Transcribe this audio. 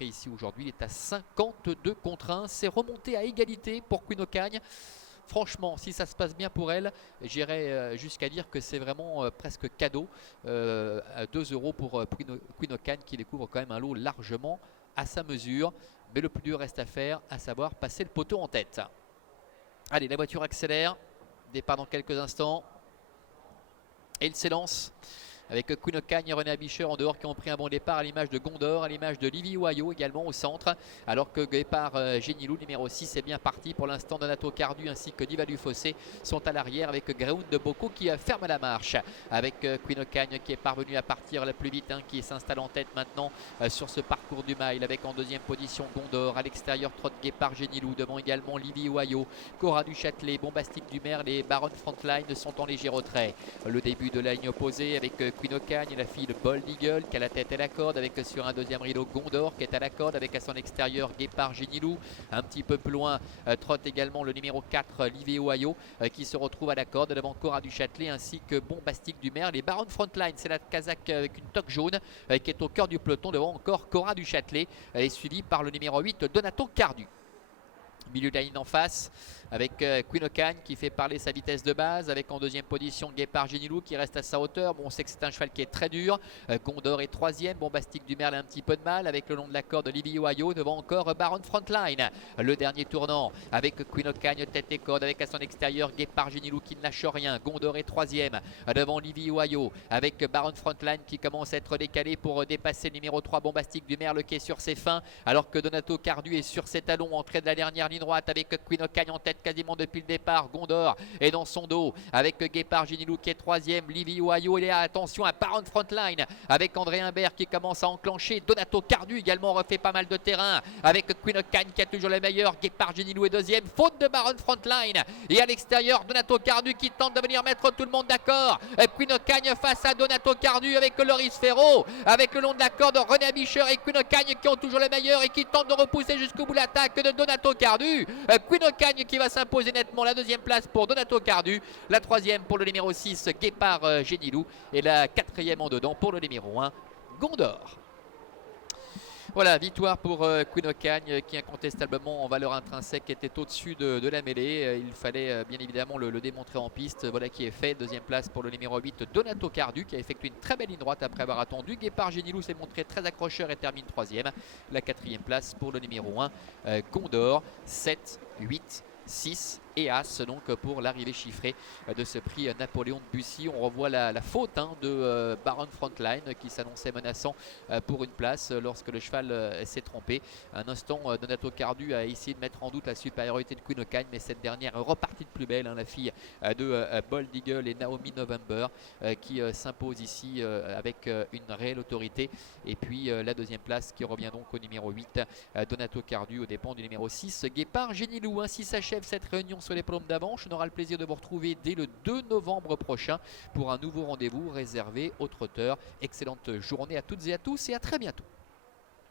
Ici aujourd'hui, il est à 52 contre 1. C'est remonté à égalité pour Queen Ocagne. Franchement, si ça se passe bien pour elle, j'irais jusqu'à dire que c'est vraiment presque cadeau. À 2 € pour Queen Ocagne qui découvre quand même un lot largement à sa mesure. Mais le plus dur reste à faire, à savoir passer le poteau en tête. Allez, la voiture accélère. Départ dans quelques instants. Et il s'élance avec Queen Ocagne et René Abicher en dehors qui ont pris un bon départ à l'image de Gondor, à l'image de Livy Wayo également au centre, alors que Guépard Génilou numéro 6 est bien parti. Pour l'instant, Donato Cardu ainsi que Diva du Fossé sont à l'arrière avec Gréoun de Bocco qui ferme la marche, avec Queen Ocagne qui est parvenu à partir la plus vite, qui s'installe en tête maintenant sur ce parcours du mile, avec en deuxième position Gondor, à l'extérieur trotte Guépard Génilou, devant également Livy Wayo, Cora du Châtelet, Bombastique du Merle, les Baron Frontline sont en léger retrait. Le début de la ligne opposée avec Queen Ocagne, la fille de Bold Eagle qui a la tête et la corde, avec sur un deuxième rideau Gondor qui est à la corde, avec à son extérieur Guépard Génilou. Un petit peu plus loin trotte également le numéro 4 Livy Wayo qui se retrouve à la corde devant Cora du Châtelet ainsi que Bombastique du Merle. Les Baron Frontline, c'est la Kazakh avec une toque jaune qui est au cœur du peloton devant encore Cora du Châtelet, et suivi par le numéro 8 Donato Cardu. Milieu de la ligne en face avec Queen Ocagne qui fait parler sa vitesse de base, avec en deuxième position Guépard Génilou qui reste à sa hauteur. Bon, on sait que c'est un cheval qui est très dur. Gondor est troisième, Bombastique du Merle a un petit peu de mal avec le long de la corde de Livy Wayo, devant encore Baron Frontline. Le dernier tournant avec Queen Ocagne tête et corde, avec à son extérieur Guépard Génilou qui ne lâche rien. Gondor est troisième devant Livy Wayo, avec Baron Frontline qui commence à être décalé pour dépasser le numéro 3 Bombastique du Merle qui est sur ses fins, alors que Donato Cardu est sur ses talons, entrée de la dernière ligne droite avec Queen Ocagne en tête quasiment depuis le départ. Gondor est dans son dos avec Guépard Génilou qui est troisième. Livy Wayo, il est à attention à Baron Frontline avec André Humbert qui commence à enclencher. Donato Cardu également refait pas mal de terrain avec Queen Ocagne qui a toujours les meilleurs. Guépard Génilou est deuxième, faute de Baron Frontline, et à l'extérieur Donato Cardu qui tente de venir mettre tout le monde d'accord. Queen Ocagne face à Donato Cardu avec Loris Ferro, avec le long de la corde René Abicher et Queen Ocagne qui ont toujours les meilleurs et qui tentent de repousser jusqu'au bout l'attaque de Donato Cardu. Queen Ocagne qui va s'imposer nettement, la deuxième place pour Donato Cardu, la troisième pour le numéro 6 Guépard Génilou, et la quatrième en dedans pour le numéro 1 Gondor. Voilà, victoire pour Queen Ocagne qui incontestablement en valeur intrinsèque était au-dessus de la mêlée. Il fallait bien évidemment le démontrer en piste. Voilà qui est fait. Deuxième place pour le numéro 8 Donato Cardu qui a effectué une très belle ligne droite après avoir attendu. Guépard Génilou s'est montré très accrocheur et termine troisième. La quatrième place pour le numéro 1 Gondor. 7, 8, 6 et As donc pour l'arrivée chiffrée de ce prix Napoléon de Bussy. On revoit la faute de Baron Frontline qui s'annonçait menaçant pour une place lorsque le cheval s'est trompé. Un instant, Donato Cardu a essayé de mettre en doute la supériorité de Queen Ocagne, mais cette dernière est repartie de plus belle, la fille de Bold Eagle et Naomi November qui s'impose ici avec une réelle autorité. Et puis la deuxième place qui revient donc au numéro 8 Donato Cardu aux dépens du numéro 6 Guépard Génilou. Ainsi s'achève cette réunion sur les plombs d'Avanches. On aura le plaisir de vous retrouver dès le 2 novembre prochain pour un nouveau rendez-vous réservé aux trotteurs. Excellente journée à toutes et à tous et à très bientôt.